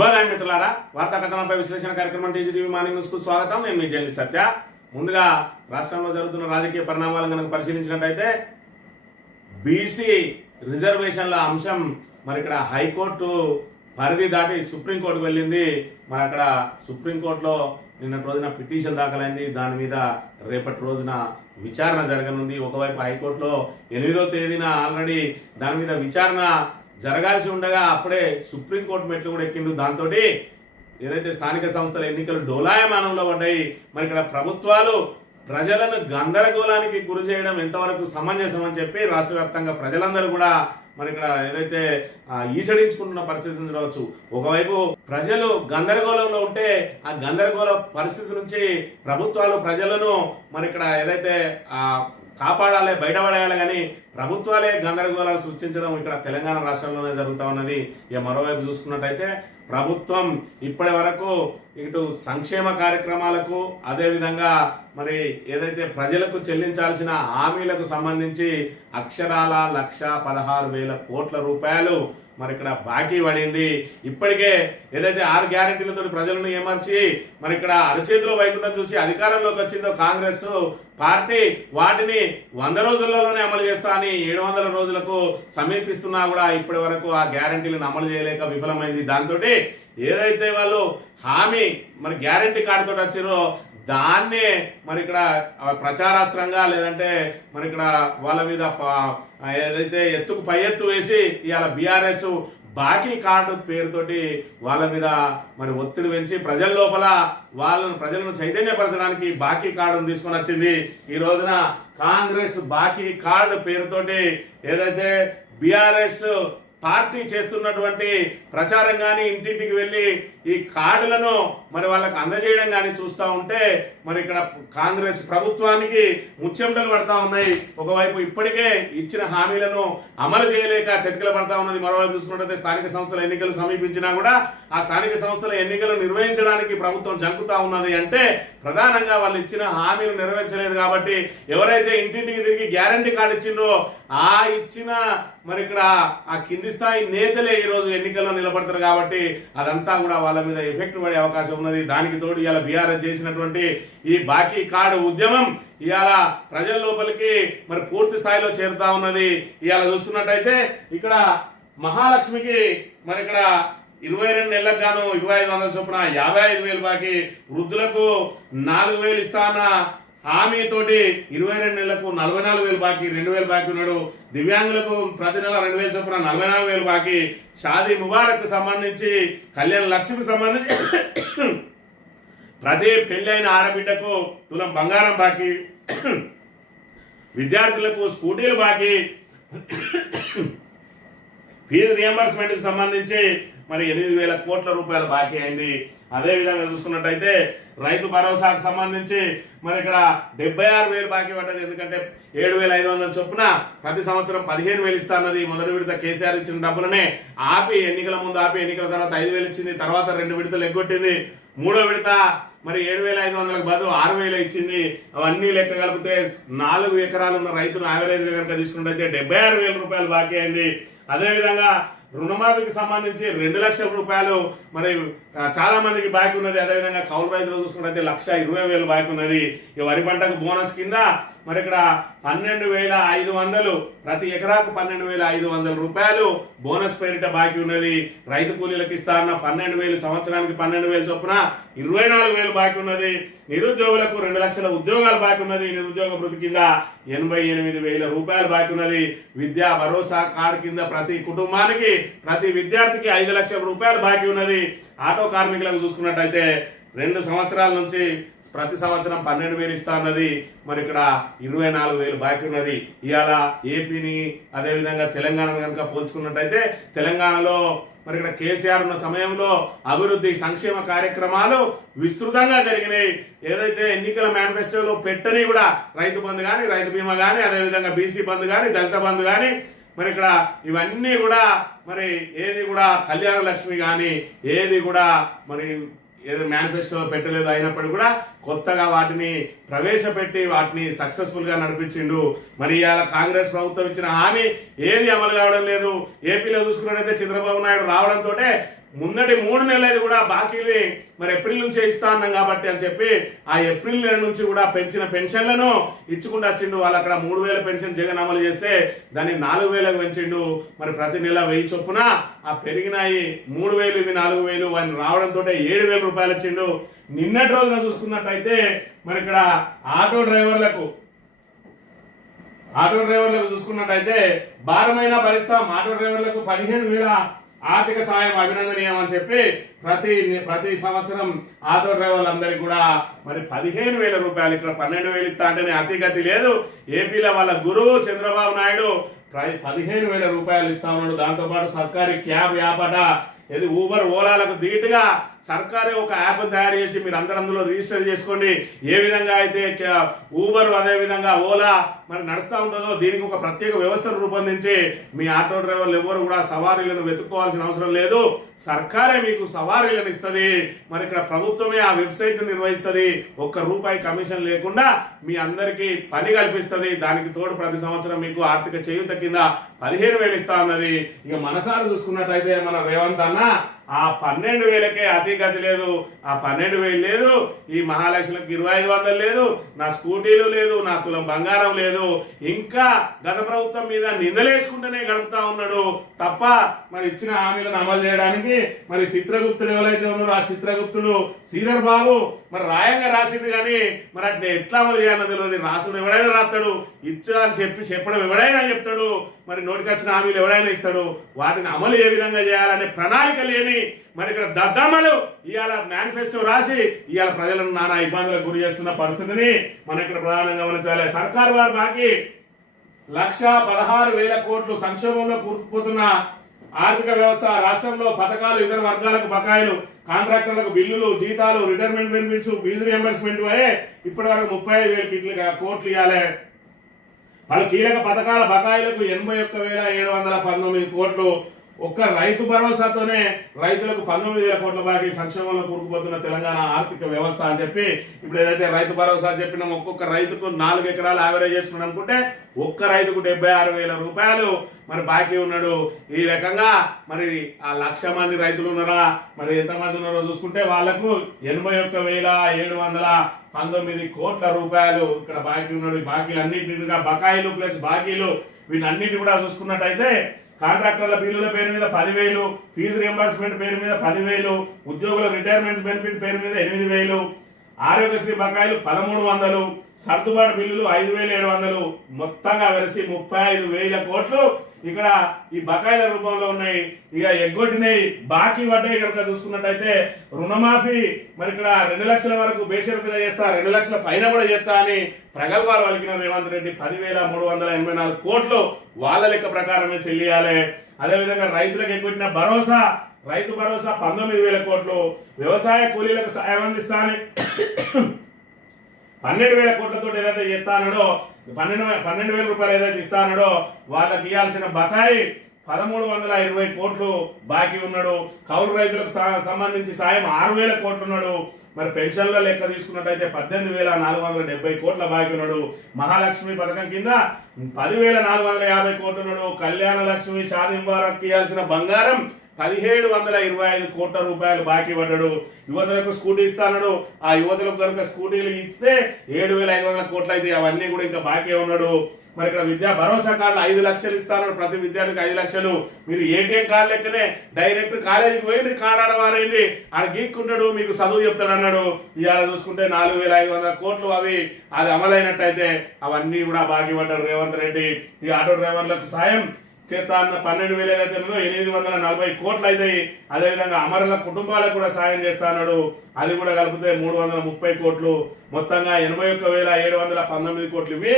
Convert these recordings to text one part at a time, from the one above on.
శుభోదయం మిత్రులారా, వార్తా కథనంపై విశ్లేషణ కార్యక్రమం టీజీటీవీ మార్నింగ్ న్యూస్ కు స్వాగతం. నేను మీ జర్నలిస్ట్ సత్య. ముందుగా రాష్ట్రంలో జరుగుతున్న రాజకీయ పరిణామాలను కనుక పరిశీలించినట్టయితే బీసీ రిజర్వేషన్ల అంశం మరి ఇక్కడ హైకోర్టు పరిధి దాటి సుప్రీంకోర్టుకు వెళ్ళింది. మరి అక్కడ సుప్రీంకోర్టులో నిన్నటి రోజున పిటిషన్ దాఖలైంది. దాని మీద రేపటి రోజున విచారణ జరగనుంది. ఒకవైపు హైకోర్టులో 8వ తేదీన ఆల్రెడీ దాని మీద విచారణ జరగాల్సి ఉండగా అప్పుడే సుప్రీంకోర్టు మెట్లు కూడా ఎక్కిండు. దాంతో ఏదైతే స్థానిక సంస్థల ఎన్నికలు డోలాయమానంలో పడ్డాయి. మరి ఇక్కడ ప్రభుత్వాలు ప్రజలను గందరగోళానికి గురి చేయడం ఎంతవరకు సమంజసం అని చెప్పి రాష్ట్ర వ్యాప్తంగా ప్రజలందరూ కూడా మరి ఇక్కడ ఏదైతే ఈసడించుకుంటున్న పరిస్థితి చూడవచ్చు. ఒకవైపు ప్రజలు గందరగోళంలో ఉంటే ఆ గందరగోళ పరిస్థితి నుంచి ప్రభుత్వాలు ప్రజలను మరి ఇక్కడ ఏదైతే కాపాడాలి, బయటపడేయాలి, కానీ ప్రభుత్వాలే గందరగోళాలు సృష్టించడం ఇక్కడ తెలంగాణ రాష్ట్రంలోనే జరుగుతూ ఉన్నది. ఇక మరోవైపు చూసుకున్నట్టయితే ప్రభుత్వం ఇప్పటి వరకు ఇటు సంక్షేమ కార్యక్రమాలకు అదేవిధంగా మరి ఏదైతే ప్రజలకు చెల్లించాల్సిన హామీలకు సంబంధించి అక్షరాల 1,16,000 కోట్ల రూపాయలు మరి ఇక్కడ బాకీ పడింది. ఇప్పటికే ఏదైతే 6 గ్యారెంటీలతో ప్రజలను ఏమర్చి మరి ఇక్కడ అరచేతిలో వైకుంఠం చూసి అధికారంలోకి వచ్చిందో కాంగ్రెస్ పార్టీ వాటిని 100 రోజుల్లోనే అమలు చేస్తా అని 700 రోజులకు సమీపిస్తున్నా కూడా ఇప్పటి వరకు ఆ గ్యారెంటీలను అమలు చేయలేక విఫలమైంది. దాంతో ఏదైతే వాళ్ళు హామీ మరి గ్యారెంటీ కార్డుతో వచ్చారో దాన్నే మరి ఇక్కడ ప్రచారాస్త్రంగా లేదంటే మరి ఇక్కడ వాళ్ళ మీద ఏదైతే ఎత్తుకు పై ఎత్తు వేసి ఇవాళ బీఆర్ఎస్ బాకీ కార్డు పేరుతోటి వాళ్ళ మీద మరి ఒత్తిడి పెంచి ప్రజల లోపల ప్రజలను చైతన్యపరచడానికి బాకీ కార్డును తీసుకొని వచ్చింది. ఈ రోజున కాంగ్రెస్ బాకీ కార్డు పేరుతోటి ఏదైతే బీఆర్ఎస్ పార్టీ చేస్తున్నటువంటి ప్రచారం కానీ ఇంటింటికి వెళ్ళి ఈ కార్డులను మరి వాళ్ళకి అందజేయడం కానీ చూస్తూ ఉంటే మరి ఇక్కడ కాంగ్రెస్ ప్రభుత్వానికి ముచ్చెమటలు పడతా ఉన్నాయి. ఒకవైపు ఇప్పటికే ఇచ్చిన హామీలను అమలు చేయలేక చతికిల పడతా ఉన్నది. మరోవైపు చూసుకున్నట్లయితే స్థానిక సంస్థల ఎన్నికలు సమీపించినా కూడా ఆ స్థానిక సంస్థల ఎన్నికలు నిర్వహించడానికి ప్రభుత్వం జంకుతా ఉన్నది. అంటే ప్రధానంగా వాళ్ళు ఇచ్చిన హామీలు నెరవేర్చలేదు కాబట్టి ఎవరైతే ఇంటింటికి తిరిగి గ్యారంటీ కార్డు ఇచ్చిండ్రో ఆ ఇచ్చిన మరి ఇక్కడ ఆ కింది స్థాయి నేతలే ఈ రోజు ఎన్నికల్లో నిలబడతారు కాబట్టి అదంతా కూడా వాళ్ళ మీద ఎఫెక్ట్ పడే అవకాశం ఉన్నది. దానికి తోడు ఇవాళ బీఆర్ఎస్ చేసినటువంటి ఈ బాకీ కార్డు ఉద్యమం ఇవాళ ప్రజల లోపలికి మరి పూర్తి స్థాయిలో చేరుతా ఉన్నది. ఇవాళ చూసుకున్నట్టయితే ఇక్కడ మహాలక్ష్మికి మరి ఇక్కడ 22 నెలలకు గాను 2,500 చొప్పున 55,000 బాకీ, వృద్ధులకు 4,000 ఇస్తాన హామీతోటి 22 నెలలకు 44,000 బాకీ, 2,000 బాకీ ఉన్నాడు. దివ్యాంగులకు ప్రతి నెల 2,000 చొప్పున 44,000 బాకీ. షాదీ ముబారక్ సంబంధించి కళ్యాణ లక్ష్మికి సంబంధించి ప్రతి పెళ్ళైన ఆడబిడ్డకు తులం బంగారం బాకీ, విద్యార్థులకు స్కూటీలు బాకీ, ఫీజు రియంబర్స్మెంట్ కి సంబంధించి మరి 8,000 కోట్ల రూపాయలు బాకీ అయింది. అదే విధంగా చూసుకున్నట్టయితే రైతు భరోసాకు సంబంధించి మరి ఇక్కడ 76,000 బాకీ పడ్డది. ఎందుకంటే 7,500 చొప్పున ప్రతి సంవత్సరం 15,000 ఇస్తా అన్నది. మొదటి విడత కేసీఆర్ ఇచ్చిన డబ్బులనే ఆపి ఎన్నికల ముందు ఆపి ఎన్నికల తర్వాత 5,000 ఇచ్చింది. తర్వాత 2 విడతలు ఎగ్గొట్టింది. 3వ విడత మరి 7,500లకు బదులు 6,000 ఇచ్చింది. అవన్నీ లెక్క కలిపితే 4 ఎకరాలు ఉన్న రైతును యావరేజ్ కనుక తీసుకున్నట్టయితే 76,000 రూపాయలు బాకీ అయింది. అదేవిధంగా రుణమాఫీకి సంబంధించి 2 లక్షల రూపాయలు మరి చాలా మందికి బాకీ ఉన్నది. అదేవిధంగా కౌలు రైతులు చూసుకున్నట్లయితే 1,20,000 బాకీ ఉన్నది. ఈ వరి పంటకు బోనస్ కింద మరి ఇక్కడ 12,500 ప్రతి ఎకరాకు 12,500 రూపాయలు బోనస్ పేరిట బాకీ ఉన్నది. రైతు కూలీలకు ఇస్తారన్న 12,000 సంవత్సరానికి 12,000 చొప్పున 24,000 బాకీ ఉన్నది. నిరుద్యోగులకు 2 లక్షల ఉద్యోగాలు బాకీ ఉన్నది. నిరుద్యోగ భృతి కింద 88,000 రూపాయలు బాకీ ఉన్నది. విద్యా భరోసా కార్డు కింద ప్రతి కుటుంబానికి ప్రతి విద్యార్థికి 5 లక్షల రూపాయలు బాకీ ఉన్నది. ఆటో కార్మికులకు చూసుకున్నట్టయితే 2 సంవత్సరాల నుంచి ప్రతి సంవత్సరం 12,000 ఇస్తా అన్నది. మరి ఇక్కడ 24,000 బాకీ ఉన్నది. ఇవాళ ఏపీని అదేవిధంగా తెలంగాణను కనుక పోల్చుకున్నట్టయితే తెలంగాణలో మరి ఇక్కడ కేసీఆర్ ఉన్న సమయంలో అభివృద్ధి సంక్షేమ కార్యక్రమాలు విస్తృతంగా జరిగినాయి. ఏదైతే ఎన్నికల మేనిఫెస్టోలో పెట్టని కూడా రైతు బంధు కానీ, రైతు బీమా కానీ, అదేవిధంగా బీసీ బంధు కానీ, దళిత బంధు కానీ మరి ఇక్కడ ఇవన్నీ కూడా మరి ఏది కూడా కళ్యాణ లక్ష్మి కానీ ఏది కూడా మరి ఏదో మేనిఫెస్టోలో పెట్టలేదు. అయినప్పటికీ కూడా కొత్తగా వాటిని ప్రవేశపెట్టి వాటిని సక్సెస్ఫుల్ గా నడిపించిండు. మరి ఇవాళ కాంగ్రెస్ ప్రభుత్వం ఇచ్చిన హామీ ఏది అమలు కావడం లేదు. ఏపీలో చూసుకున్నట్టయితే చంద్రబాబు నాయుడు రావడంతో ముందటి 3 నెలలు కూడా బాకీని మరి ఏప్రిల్ నుంచే ఇస్తా అన్నాం కాబట్టి అని చెప్పి ఆ ఏప్రిల్ నెల నుంచి కూడా పెంచిన పెన్షన్లను ఇచ్చుకుంటూ వచ్చిండు. వాళ్ళు అక్కడ 3,000 పెన్షన్ జగన్ అమలు చేస్తే దాన్ని 4,000కు పెంచిండు. మరి ప్రతి నెల 1000 చొప్పున ఆ పెరిగినాయి 3,000 ఇవి 4,000 ఆయన రావడంతో 7,000 రూపాయలు ఇచ్చిండు. నిన్నటి రోజున చూసుకున్నట్టయితే మరి ఇక్కడ ఆటో డ్రైవర్లకు చూసుకున్నట్టయితే భారమైనా భరిస్తాం, ఆటో డ్రైవర్లకు 15,000 ఆర్థిక సాయం అభినందనీయం అని చెప్పి ప్రతి సంవత్సరం ఆటో డ్రైవర్లందరికీ కూడా మరి 15,000 రూపాయలు, ఇక్కడ 12,000 ఇస్తా అంటేనే అతిగతి లేదు. ఏపీలో వాళ్ళ గురువు చంద్రబాబు నాయుడు 15,000 రూపాయలు ఇస్తా ఉన్నాడు. దాంతోపాటు సర్కారీ క్యాబ్ యాపట ఇది ఊబర్ ఓలాలకు ధీటుగా సర్కారే ఒక యాప్ తయారు చేసి మీరు అందరూ అందులో రిజిస్టర్ చేసుకోండి. ఏ విధంగా అయితే ఊబర్ అదే విధంగా ఓలా మరి నడుస్తూ ఉంటుందో దీనికి ఒక ప్రత్యేక వ్యవస్థను రూపొందించి మీ ఆటో డ్రైవర్లు ఎవరు కూడా సవారీలను వెతుక్కోవాల్సిన అవసరం లేదు, సర్కారే మీకు సవారీలను ఇస్తుంది. మరి ఇక్కడ ప్రభుత్వమే ఆ వెబ్సైట్ నిర్వహిస్తుంది. ₹1 కమిషన్ లేకుండా మీ అందరికీ పని కల్పిస్తుంది. దానికి తోడు ప్రతి సంవత్సరం మీకు ఆర్థిక చేయూత కింద 15,000 ఇస్తా ఉన్నది. ఇక మనసారి చూసుకున్నట్టయితే మన రేవంత్ అన్న ఆ 12,000కే అతిగతి లేదు. ఆ 12,000 లేదు, ఈ మహాలక్ష్మిలకు 2,500 లేదు, నా స్కూటీలు లేదు, నా తులం బంగారం లేదు. ఇంకా గత ప్రభుత్వం మీద నిందలేసుకుంటూనే గడుపుతా ఉన్నాడు తప్ప మరి ఇచ్చిన హామీలను అమలు చేయడానికి మరి చిత్రగుప్తులు ఎవరైతే ఉన్నారో ఆ చిత్రగుప్తులు శ్రీధర్ బాబు మరి రాయంగా రాసింది కానీ మరి అట్లా ఎట్లా అమలు చేయాలో తెలియదు. రాసుడు ఎవడైనా రాస్తాడు, ఇచ్చా అని చెప్పడం ఎవడైనా చెప్తాడు, మరి నోటికొచ్చిన హామీలు ఎవడైనా ఇస్తాడు. వాటిని అమలు ఏ విధంగా చేయాలనే ప్రణాళిక లేని మరి ఇక్కడ దద్దమ్మలు ఇవాళ మేనిఫెస్టో రాసి ఇవాళ ప్రజలను నానా ఇబ్బందులకు గురి చేస్తున్న పరిస్థితిని మనం ఇక్కడ ప్రధానంగా గమనించాలి. సర్కారు వారి బాకీ 1,16,000 కోట్లు. సంక్షోభంలో కూరుకుపోతున్న ఆర్థిక వ్యవస్థ, రాష్ట్రంలో పథకాలు, ఇతర వర్గాలకు బకాయిలు, కాంట్రాక్టర్లకు బిల్లులు, జీతాలు, రిటైర్మెంట్ బెనిఫిట్స్, ఫీజు రియంబర్స్మెంట్ ఇప్పటి వరకు 35,000 కోట్లు ఇవ్వాలి. పలు కీలక పథకాల బకాయిలకు 81,719 కోట్లు. ఒక్క రైతు భరోసాతోనే రైతులకు 19,000 కోట్ల బాకీ. సంక్షేమంలో కూరుకుపోతున్న తెలంగాణ ఆర్థిక వ్యవస్థ అని చెప్పి ఇప్పుడు ఏదైతే రైతు భరోసా చెప్పినాం, ఒక్కొక్క రైతుకు 4 ఎకరాలు యావరేజ్ చేసుకుని అనుకుంటే ఒక్క రైతుకు 76,000 రూపాయలు మరి బాకీ ఉన్నాడు. ఈ రకంగా మరి ఆ 1,00,000 మంది రైతులు ఉన్నారా, మరి ఎంతమంది ఉన్నారో చూసుకుంటే వాళ్లకు 81,719 కోట్ల రూపాయలు ఇక్కడ బాకీ ఉన్నాడు. ఈ బాకీలు అన్నింటిగా బకాయిలు ప్లస్ బాకీలు వీటన్నిటి కూడా చూసుకున్నట్టయితే కాంట్రాక్టర్ల బిల్లుల పేరు మీద 10,000, ఫీజు రియంబర్స్మెంట్ పేరు మీద 10,000, ఉద్యోగుల రిటైర్మెంట్ బెనిఫిట్ పేరు మీద 8,000, ఆరోగ్యశ్రీ బకాయిలు 1,300, సర్దుబాటు బిల్లులు 5,700, మొత్తంగా కలిసి 35,000 కోట్లు ఇక్కడ ఈ బకాయిల రూపంలో ఉన్నాయి. ఇక ఎగ్గొట్టినాయి బాకీ పడ్డాయి కనుక చూసుకున్నట్టయితే రుణమాఫీ మరి ఇక్కడ 2 లక్షల వరకు బేషరతుగా చేస్తా, 2 లక్షల పైన కూడా చేస్తా అని ప్రగల్భాలు పలికిన రేవంత్ రెడ్డి 10,384 కోట్లు వాళ్ళ లెక్క ప్రకారమే చెల్లియాలి. అదేవిధంగా రైతులకు ఎగ్గొట్టిన భరోసా, రైతు భరోసా 19,000 కోట్లు, వ్యవసాయ కూలీలకు సాయం అందిస్తానని 12,000 కోట్లతో ఏదైతే చేస్తానో 12,000 రూపాయలు ఏదైతే ఇస్తానో వాళ్ళకి ఇవ్వాల్సిన బకాయి 1,320 కోట్లు బాకీ ఉన్నాడు. కౌలు రైతులకు సంబంధించి సాయం 6,000 కోట్లు ఉన్నాడు. మరి పెన్షన్ల లెక్క తీసుకున్నట్టయితే 18,470 కోట్ల బాకీ ఉన్నాడు. మహాలక్ష్మి పథకం కింద 10,450 కోట్లు ఉన్నాడు. కళ్యాణ లక్ష్మి, షాదీ ముబారక్ ఇవ్వాల్సిన బంగారం 1,725 కోట్ల రూపాయలు బాకీ పడ్డాడు. యువతలకు స్కూటీ ఇస్తాడు. ఆ యువతలకు కనుక స్కూటీలు ఇస్తే 7,500 కోట్లు అయితే అవన్నీ కూడా ఇంకా బాకీ ఉన్నాడు. మరి ఇక్కడ విద్యా భరోసా కార్డులు 5 లక్షలు ఇస్తాను, ప్రతి విద్యార్థికి 5 లక్షలు. మీరు ఏటీఎం కార్డు లెక్కనే డైరెక్ట్ కాలేజీకి పోయి కార్డు ఆడవారేంటి ఆడ గీక్కుంటాడు, మీకు చదువు చెప్తాడు అన్నాడు. ఇవాళ చూసుకుంటే 4,500 కోట్లు అది అమలైనట్టయితే అవన్నీ కూడా బాకీ పడ్డాడు రేవంత్ రెడ్డి. ఈ ఆటో డ్రైవర్లకు సాయం చేత 12,000 ఏదైతే ఉందో 840 కోట్లు అవుతాయి. అదేవిధంగా అమరుల కుటుంబాలకు కూడా సాయం చేస్తాడు, అది కూడా కలిపితే 330 కోట్లు. మొత్తంగా 81,719 కోట్లు ఇవి,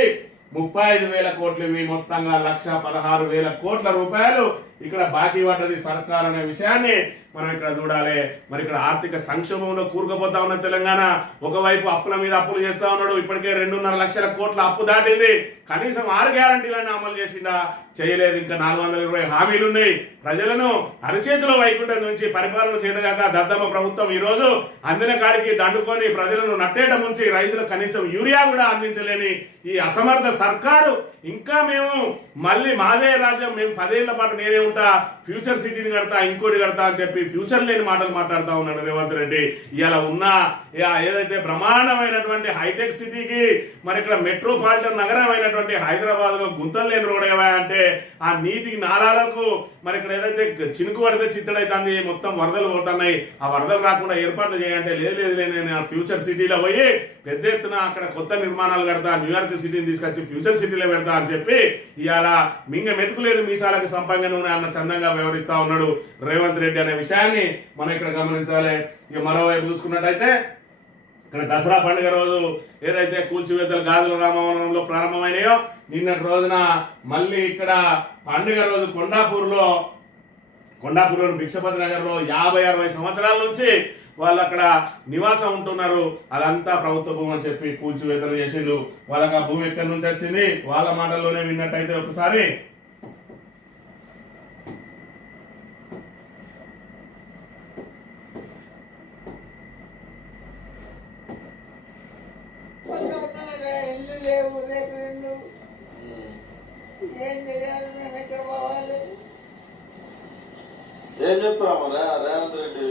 35,000 కోట్లు ఇవి, మొత్తంగా 1,16,000 కోట్ల రూపాయలు ఇక్కడ బాకీ పడ్డది సర్కార్ అనే విషయాన్ని మనం ఇక్కడ చూడాలి. మరి ఇక్కడ ఆర్థిక సంక్షోభంలో కూరుకుపోతా ఉన్న తెలంగాణ ఒకవైపు అప్పుల మీద అప్పులు చేస్తా ఉన్నాడు. ఇప్పటికే 2.5 లక్షల కోట్ల అప్పు దాటింది. కనీసం 6 గ్యారంటీలను అమలు చేసిందా? చేయలేదు. ఇంకా 420 హామీలు ఉన్నాయి. ప్రజలను అరచేతిలో వైకుంఠం నుంచి పరిపాలన చేయగాక దద్దమ్మ ప్రభుత్వం ఈ రోజు అందిన కాడికి దండుకొని ప్రజలను నట్టేట ముంచి రైతులకు కనీసం యూరియా కూడా అందించలేని ఈ అసమర్థ సర్కారు ఇంకా మేము మళ్ళీ మాదే రాజ్యం, మేము 10 ఏళ్ల పాటు నేనే ఉంటా, ఫ్యూచర్ సిటీని కడతా, ఇంకోటి కడతా అని చెప్పి ఫ్యూచర్ లేని మాటలు మాట్లాడుతూ ఉన్నాడు రేవంత్ రెడ్డి. ఇలా ఉన్న ఏదైతే బ్రహ్మాండమైనటువంటి హైటెక్ సిటీకి మరి ఇక్కడ మెట్రోపాలిటన్ నగరం అయినటువంటి హైదరాబాద్ లో గుంతలు లేని రోడ్ అంటే ఆ నీటికి నాలాలకు మరి ఇక్కడ ఏదైతే చినుకు పడితే చిత్తడైతుంది, మొత్తం వరదలు పోతున్నాయి, ఆ వరదలు రాకుండా ఏర్పాట్లు చేయంటే లేదు నేను ఫ్యూచర్ సిటీలో పోయి పెద్ద ఎత్తున అక్కడ కొత్త నిర్మాణాలు కడతా, న్యూయార్క్ సిటీని తీసుకొచ్చి ఫ్యూచర్ సిటీలో పెడతా అని చెప్పి ఇవాళ మింగ మెతుకులేదు మీసాలకు సంపంగా నూనె అన్న చందంగా వ్యవహరిస్తా ఉన్నాడు రేవంత్ రెడ్డి అనే విషయాన్ని మనం ఇక్కడ గమనించాలి. ఇక మరోవైపు చూసుకున్నట్టయితే ఇక్కడ దసరా పండుగ రోజు ఏదైతే కూల్చివేతలు గాజుల రామవనంలో ప్రారంభమైనాయో నిన్నటి రోజున మళ్ళీ ఇక్కడ పండుగ రోజు కొండాపూర్లోని భిక్షపతి నగర్ లో 50-60 సంవత్సరాల నుంచి వాళ్ళు అక్కడ నివాసం ఉంటున్నారు. అదంతా ప్రభుత్వ భూమి అని చెప్పి కూల్చివేతలు చేసిండు. వాళ్ళకి ఆ భూమి ఎక్కడి నుంచి వచ్చింది వాళ్ళ మాటల్లోనే విన్నట్టయితే ఒకసారి ఇల్లు లేవు, రేపు ఏం చేయాలి, మేము ఎక్కడ పోవాలి? ఏం చెప్తున్నాము రేవంత్ రెడ్డి?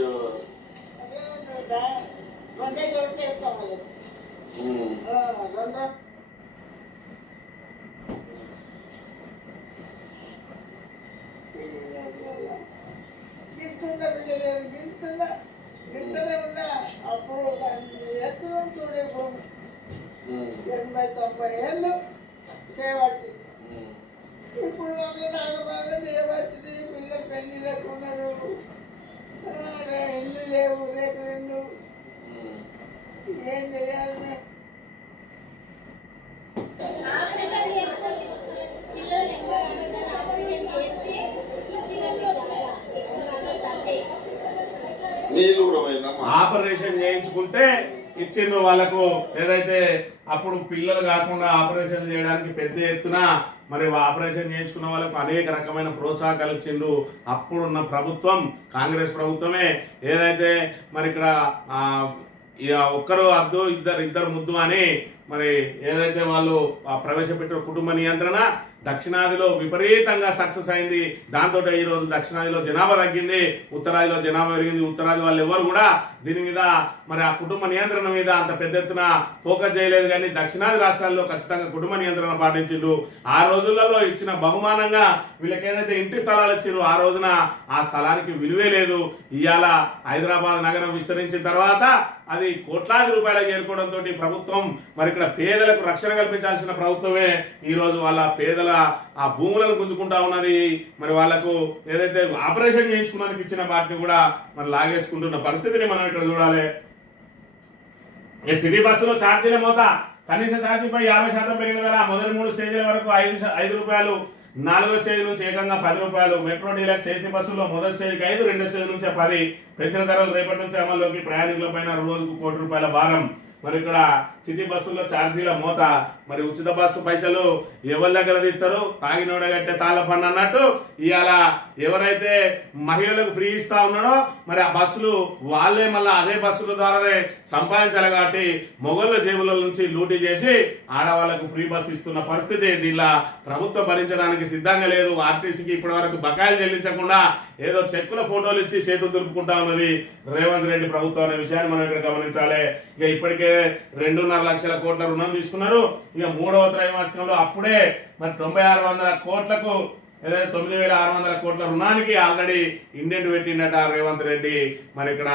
రెండే చోట్ల వేస్తాము. గిస్తున్నా పిల్లలు గిస్తూనే ఉన్నా. అప్పుడు ఎత్తు చూడే భూమి 80-90 ఏళ్ళు చేయబట్టి ఇప్పుడు వాళ్ళు నాకు బాగా చేయబట్టి పిల్లలు పెళ్లి లేకున్నారు, ఇల్లు లేవు, రేపు ఏం చేయాలి మేము? ఆపరేషన్ చేయించుకుంటే ఇచ్చిండ్రు వాళ్ళకు. ఏదైతే అప్పుడు పిల్లలు కాకుండా ఆపరేషన్ చేయడానికి పెద్ద ఎత్తున మరి ఆపరేషన్ చేయించుకున్న వాళ్ళకు అనేక రకమైన ప్రోత్సాహకాలు ఇచ్చిండ్రు అప్పుడున్న ప్రభుత్వం, కాంగ్రెస్ ప్రభుత్వమే. ఏదైతే మరి ఇక్కడ ఒక్కరు అద్దు ఇద్దరు ముద్దు అని మరి ఏదైతే వాళ్ళు ప్రవేశపెట్టిన కుటుంబ నియంత్రణ దక్షిణాదిలో విపరీతంగా సక్సెస్ అయింది. దాంతో ఈ రోజు దక్షిణాదిలో జనాభా తగ్గింది, ఉత్తరాదిలో జనాభా పెరిగింది. ఉత్తరాది వాళ్ళు ఎవరు కూడా దీని మీద మరి ఆ కుటుంబ నియంత్రణ మీద అంత పెద్ద ఎత్తున ఫోకస్ చేయలేదు. కానీ దక్షిణాది రాష్ట్రాల్లో ఖచ్చితంగా కుటుంబ నియంత్రణ పాటించిండ్రు. ఆ రోజులలో ఇచ్చిన బహుమానంగా వీళ్ళకి ఏదైతే ఇంటి స్థలాలు ఇచ్చారో ఆ రోజున ఆ స్థలానికి విలువే లేదు. ఇవాళ హైదరాబాద్ నగరం విస్తరించిన తర్వాత అది కోట్లాది రూపాయలకు చేరుకోవడంతో ప్రభుత్వం మరి ఇక్కడ పేదలకు రక్షణ కల్పించాల్సిన ప్రభుత్వమే ఈ రోజు వాళ్ళ పేదల ఆ భూములను గుంజుకుంటా ఉన్నది. మరి వాళ్లకు ఏదైతే ఆపరేషన్ చేయించుకున్నందుకు ఇచ్చిన వాటిని కూడా మరి లాగేసుకుంటున్న పరిస్థితిని మనం ఇక్కడ చూడాలి. ఈ సిటీ బస్సులో ఛార్జీల మోత కనీస ఛార్జీపై 50% పెరిగిన ధర. మొదటి 3 స్టేజీల వరకు 5 రూపాయలు, 4వ స్టేజ్ నుంచి ఏకంగా 10 రూపాయలు. మెట్రో డీలక్స్ ఏసీ బస్సుల్లో మొదటి స్టేజ్కి 5, 2వ స్టేజ్ నుంచి 10. పెంచిన ధరలు రేపటి నుంచి అమల్లోకి. ప్రయాణికుల పైన రోజుకు ₹1 కోటి భారం. మరి ఇక్కడ సిటీ బస్సుల్లో ఛార్జీల మోత. మరి ఉచిత బస్సు పైసలు ఎవరి దగ్గర తీస్తారు? తాగినోడగట్టే తాళ్ళ పన్ను అన్నట్టు ఇవాళ ఎవరైతే మహిళలకు ఫ్రీ ఇస్తా ఉన్నాడో మరి ఆ బస్సులు వాళ్ళే మళ్ళీ అదే బస్సుల ద్వారానే సంపాదించాలి. కాబట్టి మొగళ్ళ జేబుల నుంచి లూటీ చేసి ఆడవాళ్లకు ఫ్రీ బస్సు ఇస్తున్న పరిస్థితి దీనిలో ప్రభుత్వం భరించడానికి సిద్ధంగా లేదు. ఆర్టీసీకి ఇప్పటి వరకు బకాయిలు చెల్లించకుండా ఏదో చెక్కుల ఫోటోలు ఇచ్చి చేతులు దులుపుకుంటా ఉన్నది రేవంత్ రెడ్డి ప్రభుత్వం అనే విషయాన్ని మనం ఇక్కడ గమనించాలి. ఇక ఇప్పటికే 2.5 లక్షల కోట్ల రుణం తీసుకున్నారు. ఇక 3వ త్రైమాసికంలో అప్పుడే మరి 9600 కోట్లకు ఏదైతే 9600 కోట్ల రుణానికి ఆల్రెడీ ఇండెంట్ పెట్టిండట రేవంత్ రెడ్డి. మరి ఇక్కడ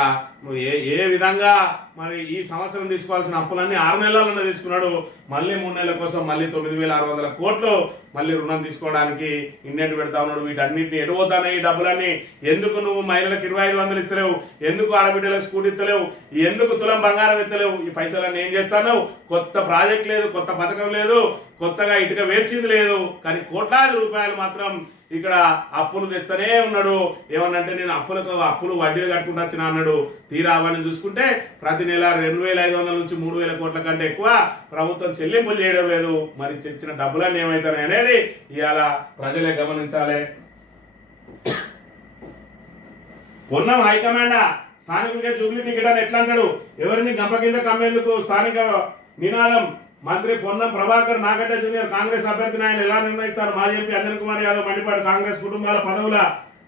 ఏ విధంగా మరి ఈ సంవత్సరం తీసుకోవాల్సిన అప్పులన్నీ 6 నెలల్లో తీసుకున్నాడు. మళ్ళీ 3 నెలల కోసం మళ్ళీ 9600 కోట్లు మళ్ళీ రుణం తీసుకోవడానికి ఇండెంట్ పెడతా ఉన్నాడు. వీటన్నిటిని ఎటుపోతానే ఈ డబ్బులన్నీ? ఎందుకు నువ్వు మహిళలకు 2500 ఇస్తలేవు? ఎందుకు ఆడబిడ్డలకు స్కూటీ ఇస్తలేవు? ఎందుకు తులం బంగారం ఇస్తలేవు? ఈ పైసలన్నీ ఏం చేస్తాను? కొత్త ప్రాజెక్ట్ లేదు, కొత్త పథకం లేదు, కొత్తగా ఇటుక వేర్చింది లేదు. కానీ కోట్లాది రూపాయలు మాత్రం ఇక్కడ అప్పులు తెస్తూనే ఉన్నాడు. ఏమన్నంటే నేను అప్పులు వడ్డీలు కట్టుకుంటూ వచ్చిన అన్నాడు. తీరా అవన్నీ చూసుకుంటే ప్రతి నెల 2500 నుంచి 3000 కోట్ల కంటే ఎక్కువ ప్రభుత్వం చెల్లింపులు చేయడం లేదు. మరి తెచ్చిన డబ్బులన్నీ ఏమవుతాయి అనేది ఇవాళ ప్రజలే గమనించాలి. పొన్నం హైకమాండ్ స్థానికుడిగా జూబ్లీ టికెట్ అని ఎట్లా అంటాడు? ఎవరిని గంప కింద కమ్మేందుకు స్థానిక నినాదం మంత్రి పొన్నం ప్రభాకర్ నాగడ్డ జూనియర్ కాంగ్రెస్ అభ్యర్థిని ఆయన ఎలా నిర్ణయిస్తారు? మాజీ ఎంపీ అంజన్ కుమార్ యాదవ్ మండిపాడు కాంగ్రెస్ కుటుంబాల పదవుల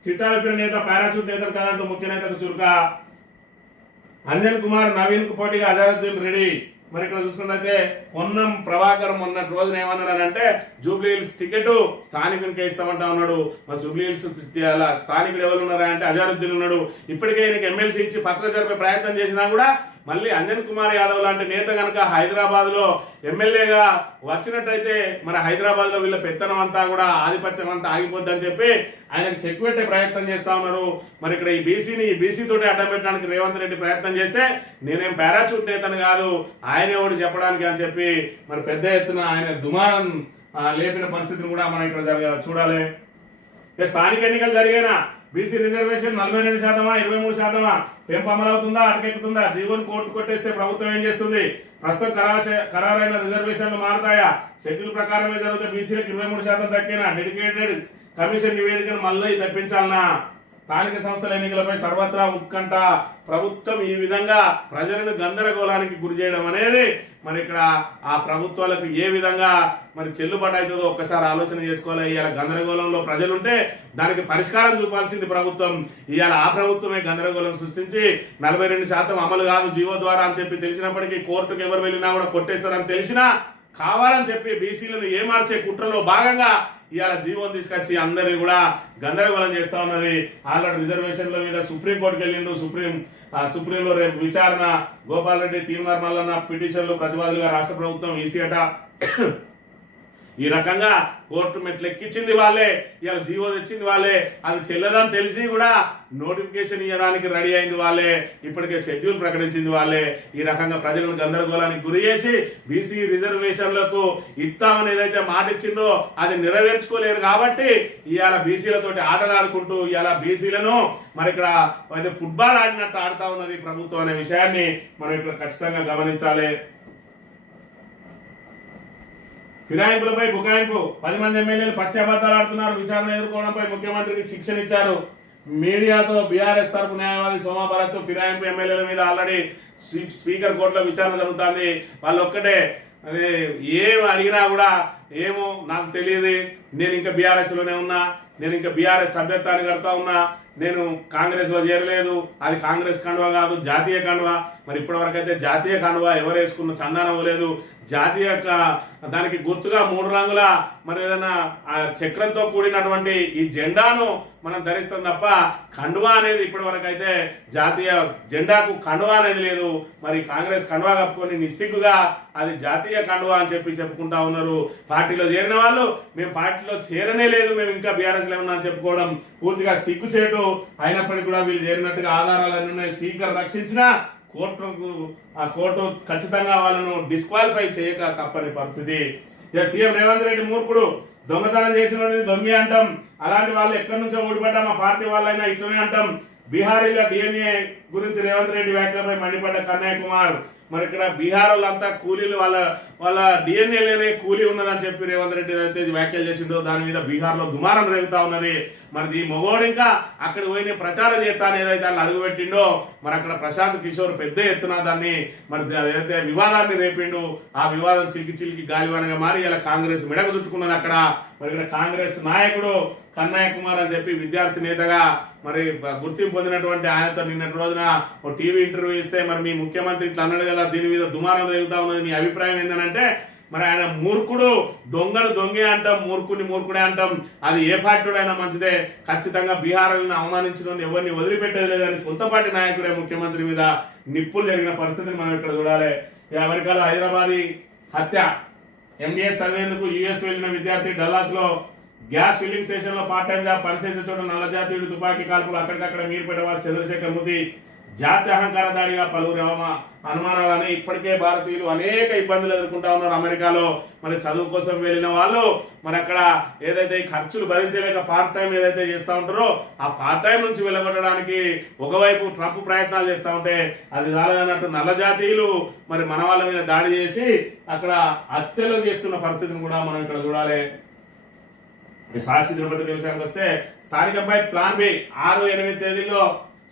చిట్టాలపిన నేత పారాచూట్ నేతలు కాదంటూ ముఖ్య నేతకు చురుక. అంజన్ కుమార్ నవీన్ కు పోటీగా అజారుద్దీన్ రెడ్డి. మరి ఇక్కడ చూసుకున్నట్లయితే పొన్నం ప్రభాకర్ మొన్నటి రోజున ఏమన్నాడంటే జూబ్లీ హిల్స్ టికెట్ స్థానికునికి ఇస్తామంటా ఉన్నాడు. మరి జూబ్లీ హిల్స్ స్థానికుడు ఎవరు ఉన్నారా అంటే అజారుద్దీన్ ఉన్నాడు. ఇప్పటికే ఈయనకి ఎమ్మెల్సీ ఇచ్చి పక్కకు జరిపే ప్రయత్నం చేసినా కూడా మళ్ళీ అంజన్ కుమార్ యాదవ్ లాంటి నేత కనుక హైదరాబాద్ లో ఎమ్మెల్యేగా వచ్చినట్టయితే మరి హైదరాబాద్ లో వీళ్ళ పెత్తనం అంతా కూడా ఆధిపత్యం అంతా ఆగిపోద్దని చెప్పి ఆయనకు చెక్ పెట్టే ప్రయత్నం చేస్తా ఉన్నారు. మరి ఇక్కడ ఈ బీసీ తోటి అడ్డం పెట్టడానికి రేవంత్ రెడ్డి ప్రయత్నం చేస్తే నేనేం పారాచూట్ నేతను కాదు ఆయనే ఒకటి చెప్పడానికి అని చెప్పి మరి పెద్ద ఎత్తున ఆయన దుమారం లేపిన పరిస్థితిని కూడా మనం ఇక్కడ చూడాలి. స్థానిక ఎన్నికలు జరిగినా బీసీ రిజర్వేషన్ 42%, 23% పెంపు అమలవుతుందా, అటకెక్కుతుందా? జీవోను కోర్టు కొట్టేస్తే ప్రభుత్వం ఏం చేస్తుంది? ప్రస్తుతం ఖరారైన రిజర్వేషన్లు మారుతాయా? షెడ్యూల్ ప్రకారమే జరిగితే బీసీలకు 23% దక్కినా డెడికేటెడ్ కమిషన్ నివేదికను మళ్ళీ తప్పించాలన్నా? స్థానిక సంస్థల ఎన్నికలపై సర్వత్రా ఉత్కంఠ. ప్రభుత్వం ఈ విధంగా ప్రజలను గందరగోళానికి గురి చేయడం అనేది మరి ఇక్కడ ఆ ప్రభుత్వాలకు ఏ విధంగా మరి చెల్లుబాటు అవుతుందో ఒక్కసారి ఆలోచన చేసుకోవాలి. ఇవాళ గందరగోళంలో ప్రజలుంటే దానికి పరిష్కారం చూపాల్సింది ప్రభుత్వం. ఇవాళ ఆ ప్రభుత్వమే గందరగోళం సృష్టించి 42% అమలు కాదు జీవో ద్వారా అని చెప్పి తెలిసినప్పటికీ కోర్టుకు ఎవరు వెళ్ళినా కూడా కొట్టేస్తారని తెలిసినా కావాలని చెప్పి బీసీలను ఏమార్చే కుట్రలో భాగంగా ఇవాళ జీవోని తీసుకొచ్చి అందరినీ కూడా గందరగోళం చేస్తా ఉన్నది. ఆల్రెడీ రిజర్వేషన్ల మీద సుప్రీంకోర్టుకు వెళ్ళిండు. సుప్రీంలో రేపు విచారణ. గోపాల్ రెడ్డి, తీన్మార్ మల్లన్న పిటిషన్లు ప్రతివాదులుగా రాష్ట్ర ప్రభుత్వం ఈసీ అట. ఈ రకంగా కోర్టు మెట్లు ఎక్కించింది వాళ్ళే, ఇలా జీవో తెచ్చింది వాళ్ళే. అది చెల్లదని తెలిసి కూడా నోటిఫికేషన్ ఇవ్వడానికి రెడీ అయింది వాళ్ళే, ఇప్పటికే షెడ్యూల్ ప్రకటించింది వాళ్ళే. ఈ రకంగా ప్రజలను గందరగోళానికి గురి చేసి బీసీ రిజర్వేషన్లకు ఇస్తామని ఏదైతే మాట ఇచ్చిందో అది నెరవేర్చుకోలేరు. కాబట్టి ఇవాళ బీసీలతోటి ఆటలు ఆడుకుంటూ ఇవాళ బీసీలను మరి ఇక్కడ అయితే ఫుట్బాల్ ఆడినట్టు ఆడుతా ఉన్నది ప్రభుత్వం అనే విషయాన్ని మనం ఇక్కడ ఖచ్చితంగా గమనించాలి. ఫిరాయింపులపై బుకాయింపు. 10 మంది ఎమ్మెల్యేలు పచ్చి అబద్ధాలు ఆడుతున్నారు. విచారణ ఎదుర్కోవడంపై ముఖ్యమంత్రికి శిక్షణ ఇచ్చారు. మీడియాతో బీఆర్ఎస్ తరపు న్యాయవాది సోమా భరత్ ఫిరాయింపు ఎమ్మెల్యేల మీద ఆల్రెడీ స్పీకర్ కోర్టులో విచారణ జరుగుతుంది. వాళ్ళు ఒక్కటే ఏం అడిగినా కూడా ఏమో నాకు తెలియదు, నేను ఇంకా బీఆర్ఎస్ లోనే ఉన్నా, నేను ఇంకా బీఆర్ఎస్ సభ్యత్వాన్ని కడతా ఉన్నా, నేను కాంగ్రెస్ లో చేరలేదు, అది కాంగ్రెస్ కండువా కాదు జాతీయ కండువా. మరి ఇప్పటి వరకు అయితే జాతీయ కండువా ఎవరు వేసుకున్న చందానం లేదు. జాతీయ దానికి గుర్తుగా 3 రంగుల మరి ఏదైనా చక్రంతో కూడినటువంటి ఈ జెండాను మనం ధరిస్తాం తప్ప కండువా అనేది ఇప్పటి వరకు అయితే జాతీయ జెండాకు కండువా అనేది లేదు. మరి కాంగ్రెస్ కండువా కప్పుకొని నిస్సిగ్గుగా అది జాతీయ కండువా అని చెప్పి చెప్పుకుంటా ఉన్నారు. పార్టీలో చేరిన వాళ్ళు మేము పార్టీలో చేరనే లేదు, మేము ఇంకా బీఆర్ఎస్ లో ఉన్నా అని చెప్పుకోవడం పూర్తిగా సిగ్గుచేటు. అయినప్పటికీ కూడా వీళ్ళు చేరినట్టుగా ఆధారాలన్నీ ఉన్నాయి. స్పీకర్ రక్షించిన కోర్టు ఖచ్చితంగా వాళ్ళను డిస్క్వాలిఫై చేయక తప్పని పరిస్థితి. ఇక సీఎం రేవంత్ రెడ్డి మూర్ఖుడు, దొంగతనం చేసిన దొంగ అంటాం, అలాంటి వాళ్ళు ఎక్కడి నుంచో ఊడిపడ్డా మా పార్టీ వాళ్ళైనా ఇట్లనే అంటాం. బీహారీల డిఎన్ఏ గురించి రేవంత్ రెడ్డి వ్యాఖ్యలపై మండిపడ్డ కన్నయ్య కుమార్. మరి ఇక్కడ బీహార్ వాళ్ళంతా కూలీలు, వాళ్ళ డిఎన్ఏలోనే కూలీ ఉన్నదని చెప్పి రేవంత్ రెడ్డి అయితే వ్యాఖ్యలు చేసిండో దాని మీద బీహార్ లో దుమారం రేగుతా ఉన్నది. మరి ఈ మొగోడు ఇంకా అక్కడ పోయి ప్రచారం చేస్తాను ఏదైతే వాళ్ళు అడుగుపెట్టిండో మరి అక్కడ ప్రశాంత్ కిషోర్ పెద్ద ఎత్తున దాన్ని మరి ఏదైతే వివాదాన్ని రేపిండు, ఆ వివాదం చిలికి గాలివానగా మారి ఇలా కాంగ్రెస్ మెడక చుట్టుకున్నది అక్కడ. మరి ఇక్కడ కాంగ్రెస్ నాయకుడు కన్నయ్య కుమార్ అని చెప్పి విద్యార్థి నేతగా మరి గుర్తింపు పొందినటువంటి ఆయనతో నిన్నటి రోజున ఒక టీవీ ఇంటర్వ్యూ ఇస్తే మరి మీ ముఖ్యమంత్రి ఇట్లా అన్నాడు కదా, దీని మీద దుమారం రేగుతా ఉన్నది, మీ అభిప్రాయం ఏంటంటే మరి ఆయన మూర్ఖుడు, దొంగను దొంగే అంటాం, మూర్ఖుడే అంటాం, అది ఏ పార్టీడైనా మంచిదే, ఖచ్చితంగా బీహార్లను అవమానించడం ఎవరిని వదిలిపెట్టేది లేదని సొంత పార్టీ నాయకుడే ముఖ్యమంత్రి మీద నిప్పులు జరిగిన పరిస్థితిని మనం ఇక్కడ చూడాలి. అమెరికాలో హైదరాబాదీ హత్య. ఎంబీఏ చదివేందుకు యుఎస్ వెళ్లిన విద్యార్థి డల్లాస్ లో గ్యాస్ ఫిల్లింగ్ స్టేషన్ లో పార్ట్ టైం గా పనిచేసే చోట నల్ల జాతీయుడు తుపాకీ కాల్పులు, అక్కడికక్కడ మీరుపేట వాసి చంద్రశేఖర్ మృతి. జాతి అహంకార దాడిగా పలువురు అనుమానాలని. ఇప్పటికే భారతీయులు అనేక ఇబ్బందులు ఎదుర్కొంటా ఉన్నారు అమెరికాలో. మరి చదువు కోసం వెళ్ళిన వాళ్ళు మరి అక్కడ ఏదైతే ఖర్చులు భరించలేక పార్ట్ టైం ఏదైతే చేస్తూ ఉంటారో ఆ పార్ట్ టైం నుంచి వెళ్ళగొట్టడానికి ఒకవైపు ట్రంప్ ప్రయత్నాలు చేస్తూ ఉంటే అది చాలదన్నట్టు నల్ల జాతీయులు మరి మన వాళ్ళ మీద దాడి చేసి అక్కడ హత్యలు చేస్తున్న పరిస్థితిని కూడా మనం ఇక్కడ చూడాలి. సాక్షి దినపత్రిక విషయానికి వస్తే స్థానికపై ప్లాన్ బి 6-8 తేదీల్లో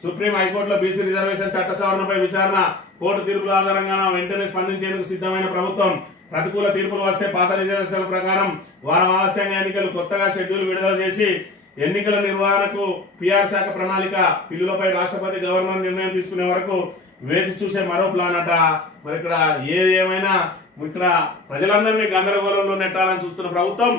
సుప్రీం హైకోర్టులో బీసీ రిజర్వేషన్ చట్ట సవరణపై విచారణ. కోర్టు తీర్పుల ఆధారంగా వెంటనే స్పందించేందుకు సిద్ధమైన ప్రభుత్వం. ప్రతికూల తీర్పులు వస్తే పాత రిజర్వేషన్ల ప్రకారం వారం ఆలస్యంగా ఎన్నికలు కొత్తగా షెడ్యూల్ విడుదల చేసి ఎన్నికల నిర్వహణకు పిఆర్ శాఖ ప్రణాళిక బిల్లులపై రాష్ట్రపతి గవర్నర్ నిర్ణయం తీసుకునే వరకు వేచి చూసే మరో ప్లాన్ అట. మరి ఇక్కడ ఏమైనా ఇక్కడ ప్రజలందరినీ గందరగోళంలో నెట్టాలని చూస్తున్న ప్రభుత్వం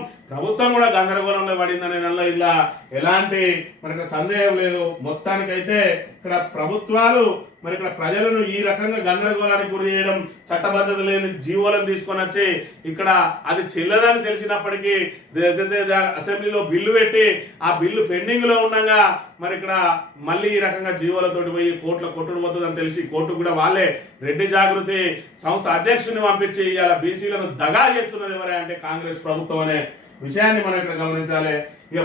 కూడా గందరగోళంలో పడిందనే దానిలో ఇలా ఎలాంటి మనకు సందేహం లేదు. మొత్తానికైతే ఇక్కడ ప్రభుత్వాలు మరి ఇక్కడ ప్రజలను ఈ రకంగా గందరగోళానికి గురి చేయడం, చట్టబద్ధత లేని జీవోలను తీసుకొని వచ్చి ఇక్కడ అది చెల్లదని తెలిసినప్పటికీ అసెంబ్లీలో బిల్లు పెట్టి ఆ బిల్లు పెండింగ్ లో ఉండగా మరి ఇక్కడ మళ్ళీ ఈ రకంగా జీవోలతోటి పోయి కోర్టులో కొట్టుడు పోతుందని తెలిసి కోర్టు కూడా వాళ్ళే రెడ్డి జాగృతి సంస్థ అధ్యక్షుడిని పంపించి ఇలా బీసీలను దగా చేస్తున్నది ఎవరే అంటే కాంగ్రెస్ ప్రభుత్వం అనే విషయాన్ని మనం ఇక్కడ గమనించాలి. ఇక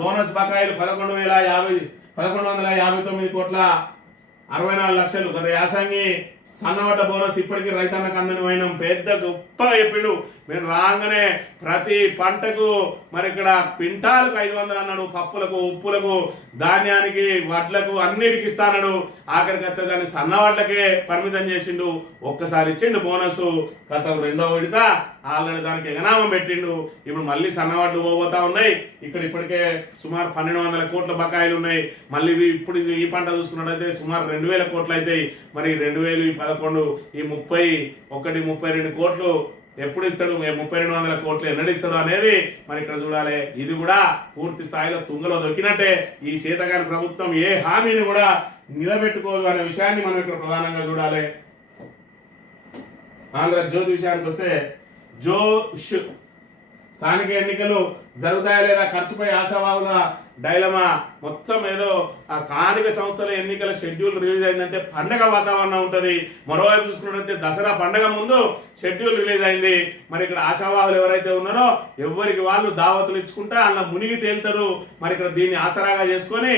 బోనస్ బకాయిలు 11,159 కోట్ల 64 లక్షలు గత యాసంగి సన్నవడ్డ బోనస్ ఇప్పటికీ రైతన్నకు అందని పోయినాం. పెద్ద గొప్పగా చెప్పిండు. మేము రాగానే ప్రతి పంటకు మరి ఇక్కడ క్వింటాలకు 500 అన్నాడు. పప్పులకు, ఉప్పులకు, ధాన్యానికి, వడ్లకు అన్నిటికి ఇస్తాడు. ఆఖరికి వస్తే దాన్ని సన్నవడ్లకే పరిమితం చేసిండు. ఒక్కసారి ఇచ్చిండు బోనస్. గత రెండో విడత ఆల్రెడీ దానికి ఎగనామం పెట్టిండు. ఇప్పుడు మళ్ళీ సన్నవడ్లు పోతా ఉన్నాయి. ఇక్కడ ఇప్పటికే సుమారు 1,200 కోట్ల బకాయిలు ఉన్నాయి. మళ్ళీ ఇప్పుడు ఈ పంట చూసుకున్నట్టయితే సుమారు 2,000 కోట్లు అవుతాయి. మరి 2011 ఈ 32 కోట్లు ఎప్పుడు ఇస్తాడు, 3,200 కోట్లు ఎన్నడిస్తాడు అనేది మరి ఇక్కడ చూడాలి. ఇది కూడా పూర్తి స్థాయిలో తుంగలో దొరికినట్టే. ఈ చేతగాని ప్రభుత్వం ఏ హామీని కూడా నిలబెట్టుకోదు అనే విషయాన్ని మనం ఇక్కడ ప్రధానంగా చూడాలి. ఆంధ్రజ్యోతి విషయానికి వస్తే జోష్ స్థానిక ఎన్నికలు జరుగుతాయా లేదా ఖర్చుపై ఆశావాహుల డైలమా. మొత్తం ఏదో ఆ స్థానిక సంస్థల ఎన్నికల షెడ్యూల్ రిలీజ్ అయిందంటే పండగ వాతావరణం ఉంటుంది. మరోవైపు చూసుకున్నట్లయితే దసరా పండగ ముందు షెడ్యూల్ రిలీజ్ అయింది. మరి ఇక్కడ ఆశావాహులు ఎవరైతే ఉన్నారో ఎవరికి వాళ్ళు దావతులు ఇచ్చుకుంటా అలా మునిగి తేలుతారు. మరి ఇక్కడ దీన్ని ఆసరాగా చేసుకొని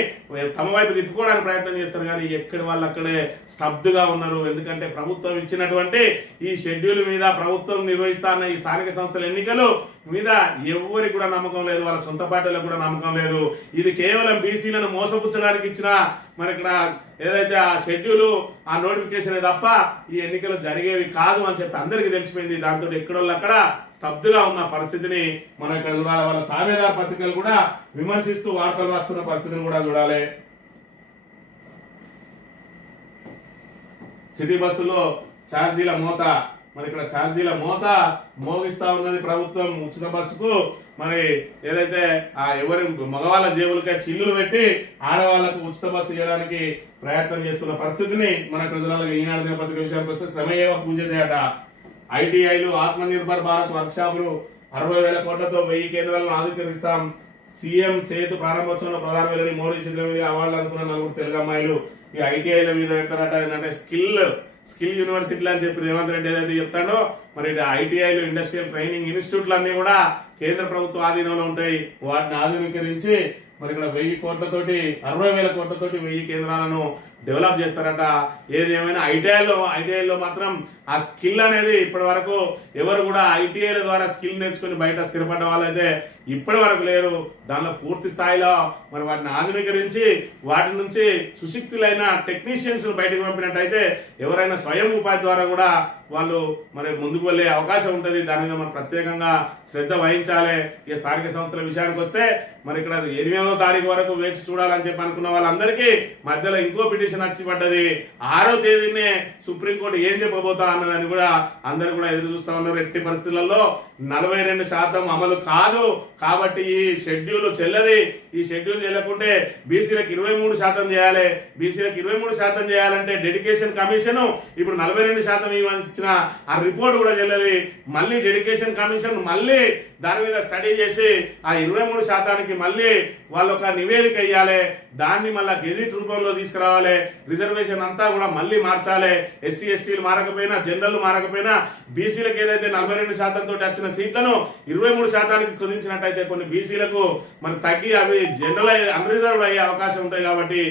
తమ వైపు తిప్పుకోవడానికి ప్రయత్నం చేస్తారు. కానీ ఎక్కడి వాళ్ళు అక్కడే స్తబ్దుగా ఉన్నారు. ఎందుకంటే ప్రభుత్వం ఇచ్చినటువంటి ఈ షెడ్యూల్ మీద, ప్రభుత్వం నిర్వహిస్తున్న ఈ స్థానిక సంస్థల ఎన్నికలు మీద ఎవరికి కూడా నమ్మకం లేదు. వాళ్ళ సొంత పార్టీలకు కూడా నమ్మకం లేదు. ఇది కేవలం బీసీలను మోసపుచ్చడానికి ఇచ్చిన మరి ఇక్కడ ఏదైతే ఆ షెడ్యూల్, ఆ నోటిఫికేషన్ తప్ప ఈ ఎన్నికలు జరిగేవి కాదు అని చెప్పి అందరికీ తెలిసిపోయింది. దాంతో ఎక్కడోళ్ళు అక్కడ స్తబ్దుగా ఉన్న పరిస్థితిని మనం ఇక్కడ చూడాలి. వాళ్ళ తాబేదార్ పత్రికలు కూడా విమర్శిస్తూ వార్తలు రాస్తున్న పరిస్థితిని కూడా చూడాలి. సిటీ బస్సులో ఛార్జీల మోత, మరి ఇక్కడ ఛార్జీల మోత మోగిస్తా ఉన్నది ప్రభుత్వం. ఉచిత బస్సుకు మరి ఏదైతే ఆ ఎవరి మగవాళ్ళ జేబులకే చిల్లులు పెట్టి ఆడవాళ్లకు ఉచిత బస్సు చేయడానికి ప్రయత్నం చేస్తున్న పరిస్థితిని మన ఇక్కడ చూడాలి. ఈనాడు దినపత్రిక విషయానికి వస్తే శ్రమయేవ పూజదేట. ఐటీఐలు, ఆత్మ నిర్భర్ భారత్ వర్క్ షాపులు 60,000 కోట్లతో 1000 కేంద్రాలను ఆధునీకరిస్తాం. సీఎం సేతు ప్రారంభోత్సవంలో ప్రధాన వెల్లడి. మోడీ చేతుల మీద అవార్డులు అందుకున్న 4 తెలుగు అమ్మాయిలు. ఈ ఐటీఐల మీద పెడతారట. ఏంటంటే స్కిల్ యూనివర్సిటీలు అని చెప్పి రేవంత్ రెడ్డి ఏదైతే చెప్తాడో మరి ఐటీఐలు, ఇండస్ట్రియల్ ట్రైనింగ్ ఇన్స్టిట్యూట్లు అన్ని కూడా కేంద్ర ప్రభుత్వ ఆధీనంలో ఉంటాయి. వాటిని ఆధునీకరించి మరి ఇక్కడ 1000 కోట్లతోటి 60,000 కోట్లతోటి 1000 కేంద్రాలను డెవలప్ చేస్తారట. ఏది ఏమైనా ఐటీఐలో మాత్రం ఆ స్కిల్ అనేది ఇప్పటి వరకు ఎవరు కూడా ఐటీఐల ద్వారా స్కిల్ నేర్చుకుని బయట స్థిరపడ్డ వాళ్ళైతే ఇప్పటి వరకు లేరు. దానిలో పూర్తి స్థాయిలో మరి వాటిని ఆధునీకరించి వాటి నుంచి సుశిక్తులైన టెక్నీషియన్స్ బయటకు పంపినట్టయితే ఎవరైనా స్వయం ఉపాధి ద్వారా కూడా వాళ్ళు మరి ముందుకు వెళ్లే అవకాశం ఉంటుంది. దాని మీద మనం ప్రత్యేకంగా శ్రద్ధ వహించాలి. ఇక స్థానిక సంస్థల విషయానికి వస్తే మరి ఇక్కడ 8వ తారీఖు వరకు వేచి చూడాలని చెప్పి అనుకున్న వాళ్ళందరికీ మధ్యలో ఇంకో పిటిషన్ వచ్చి పడ్డది. 6వ తేదీనే సుప్రీంకోర్టు ఏం చెప్పబోతా అన్నదని కూడా అందరు కూడా ఎదురు చూస్తా ఉన్నారు. ఎట్టి పరిస్థితులలో 42% అమలు కాదు కాబట్టి ఈ షెడ్యూల్ చెల్లది. ఈ షెడ్యూల్ చెల్లకుంటే బీసీలకు 23% చేయాలి. బీసీలకు 23% చేయాలంటే డెడికేషన్ కమిషన్ ఇప్పుడు 42% ఇచ్చిన ఆ రిపోర్ట్ కూడా చెల్లది. మళ్ళీ డెడికేషన్ కమిషన్ మళ్ళీ దాని మీద స్టడీ చేసి ఆ 23%కి మళ్ళీ వాళ్ళు ఒక నివేదిక ఇవ్వాలి. దాన్ని మళ్ళీ గెజిట్ రూపంలో తీసుకురావాలి. రిజర్వేషన్ అంతా కూడా మళ్ళీ మార్చాలి. ఎస్సీ ఎస్టీలు మారకపోయినా, జనరల్ మారకపోయినా బీసీలకు ఏదైతే 42% తోటి వచ్చిన వచ్చిన సీట్లను 23% కుదించినట్టయితే కొన్ని బీసీలకు మరి తగ్గి అవి జనరల్ అన్రిజర్వ్డ్ అయ్యే అవకాశం ఉంటాయి. కాబట్టి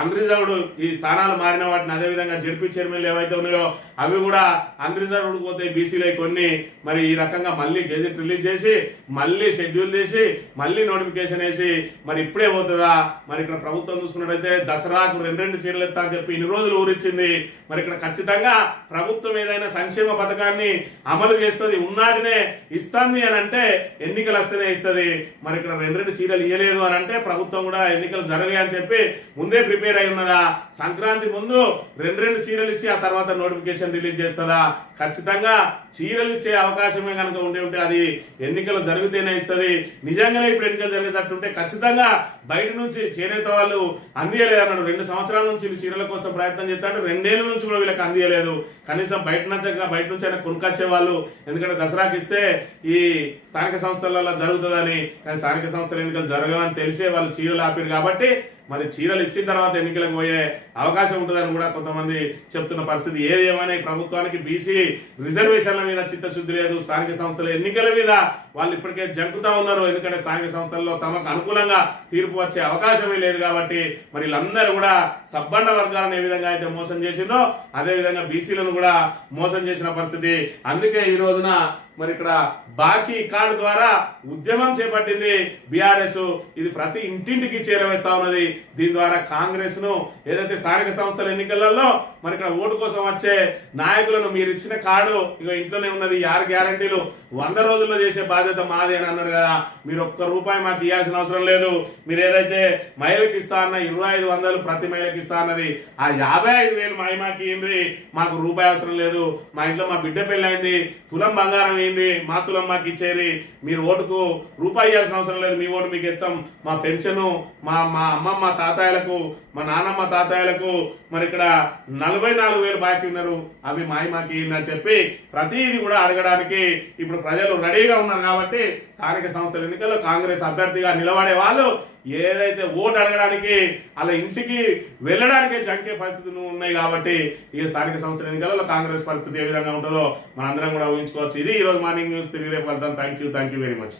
అన్రిజర్వ్డ్ ఈ స్థానాలు మారిన వాటిని అదేవిధంగా జడ్పీ చైర్మన్లు ఏవైతే ఉన్నాయో అవి కూడా అన్రిజర్వ్డ్ పోతే బీసీలో కొన్ని మరి ఈ రకంగా మళ్ళీ గెజెట్ రిలీజ్ చేసి మళ్ళీ షెడ్యూల్ చేసి మళ్ళీ నోటిఫికేషన్ వేసి మరి ఇప్పుడే పోతుందా? మరి ఇక్కడ ప్రభుత్వం చూసుకున్నట్టయితే దసరాకు 2 చీరలు ఎత్తా అని చెప్పి ఇన్ని రోజులు ఊరిచ్చింది. మరి ఇక్కడ ఖచ్చితంగా ప్రభుత్వం ఏదైనా సంక్షేమ పథకాన్ని అమలు చేస్తుంది, ఉన్నాటినే ఇస్తుంది అని అంటే ఎన్నికలు వస్తేనే ఇస్తుంది. మరి ఇక్కడ 2 చీరలు ఇవ్వలేదు అని అంటే ప్రభుత్వం కూడా ఎన్నికలు జరగాలి అని చెప్పి ముందే ప్రిపేర్ అయి ఉన్నదా? సంక్రాంతి ముందు 2 చీరలు ఇచ్చి ఆ తర్వాత నోటిఫికేషన్ రిలీజ్ చేస్తుందా? ఖచ్చితంగా చీరలు ఇచ్చే అవకాశమే కనుక ఉంటే అది ఎన్నికలు జరిగితేనే ఇస్తుంది. నిజంగానే ఇప్పుడు ఎన్నికలు జరిగేటట్టుంటే ఖచ్చితంగా బయట నుంచి చేనేత వాళ్ళు అందియలేదు అన్నాడు. 2 సంవత్సరాల నుంచి వీళ్ళు చీరల కోసం ప్రయత్నం చేస్తాడు, 2 ఏళ్ల నుంచి కూడా వీళ్ళకి అందియలేదు. కనీసం బయట నుంచి అయినా కొనుకొచ్చే వాళ్ళు, ఎందుకంటే దసరాకి ఇస్తే ఈ స్థానిక సంస్థలలో జరుగుతుందని, కానీ స్థానిక సంస్థల ఎన్నికలు జరగవని తెలిసే వాళ్ళు చీరలు ఆపారు. కాబట్టి మరి చీరలు ఇచ్చిన తర్వాత ఎన్నికలకు పోయే అవకాశం ఉంటుందని కూడా కొంతమంది చెప్తున్న పరిస్థితి. ఏది ఏమైనా ప్రభుత్వానికి బీసీ రిజర్వేషన్ల మీద చిత్తశుద్ధి లేదు, స్థానిక సంస్థల ఎన్నికల మీద వాళ్ళు ఇప్పటికే జంకుతా ఉన్నారు. ఎందుకంటే స్థానిక సంస్థల్లో తమకు అనుకూలంగా తీర్పు వచ్చే అవకాశమే లేదు. కాబట్టి మరి వీళ్ళందరూ కూడా సబ్బండ వర్గాలను ఏ విధంగా అయితే మోసం చేసిందో అదే విధంగా బీసీలను కూడా మోసం చేసిన పరిస్థితి. అందుకే ఈ రోజున మరి ఇక్కడ బాకీ కార్డు ద్వారా ఉద్యమం చేపట్టింది బీఆర్ఎస్. ఇది ప్రతి ఇంటింటికి చేరవేస్తా ఉన్నది. దీని ద్వారా కాంగ్రెస్ ను ఏదైతే స్థానిక సంస్థల ఎన్నికలలో మరి ఇక్కడ ఓటు కోసం వచ్చే నాయకులను మీరు ఇచ్చిన కార్డు ఇక ఇంట్లోనే ఉన్నది, 6 గ్యారంటీలు 100 రోజుల్లో చేసే బాధ్యత మాది అని అన్నారు కదా. మీరు ₹1 మాకు ఇవ్వాల్సిన అవసరం లేదు. మీరు ఏదైతే మహిళకి ఇస్తా అన్న 2500 ప్రతి మహిళకి ఇస్తా అన్నది ఆ 55,000 మాకి ఏంది, మాకు రూపాయి అవసరం లేదు. మా ఇంట్లో మా బిడ్డ పెళ్లి అయింది, తులం బంగారం ఏంది, మా తులం మాకు ఇచ్చేది. మీరు ఓటుకు రూపాయి ఇవ్వాల్సిన అవసరం లేదు, మీ ఓటు మీకు ఇస్తాం. మా పెన్షన్ మా అమ్మమ్మ తాతయ్యలకు, మా నాన్నమ్మ తాతయ్యలకు మరి ఇక్కడ 44,000 బాకీ ఉన్నారు, అవి మాకి అని చెప్పి ప్రతిదీ కూడా అడగడానికి ఇప్పుడు ప్రజలు రెడీగా ఉన్నారు. కాబట్టి స్థానిక సంస్థల ఎన్నికల్లో కాంగ్రెస్ అభ్యర్థిగా నిలబడే వాళ్ళు ఏదైతే ఓటు అడగడానికి అలా ఇంటికి వెళ్ళడానికే జంకే పరిస్థితులు ఉన్నాయి. కాబట్టి ఈ స్థానిక సంస్థల ఎన్నికలలో కాంగ్రెస్ పరిస్థితి ఏ విధంగా ఉంటుందో మనందరం కూడా ఊహించుకోవచ్చు. ఇది ఈ రోజు మార్నింగ్ న్యూస్. తిరిగి రేపు వెళ్తాం. Thank you very much.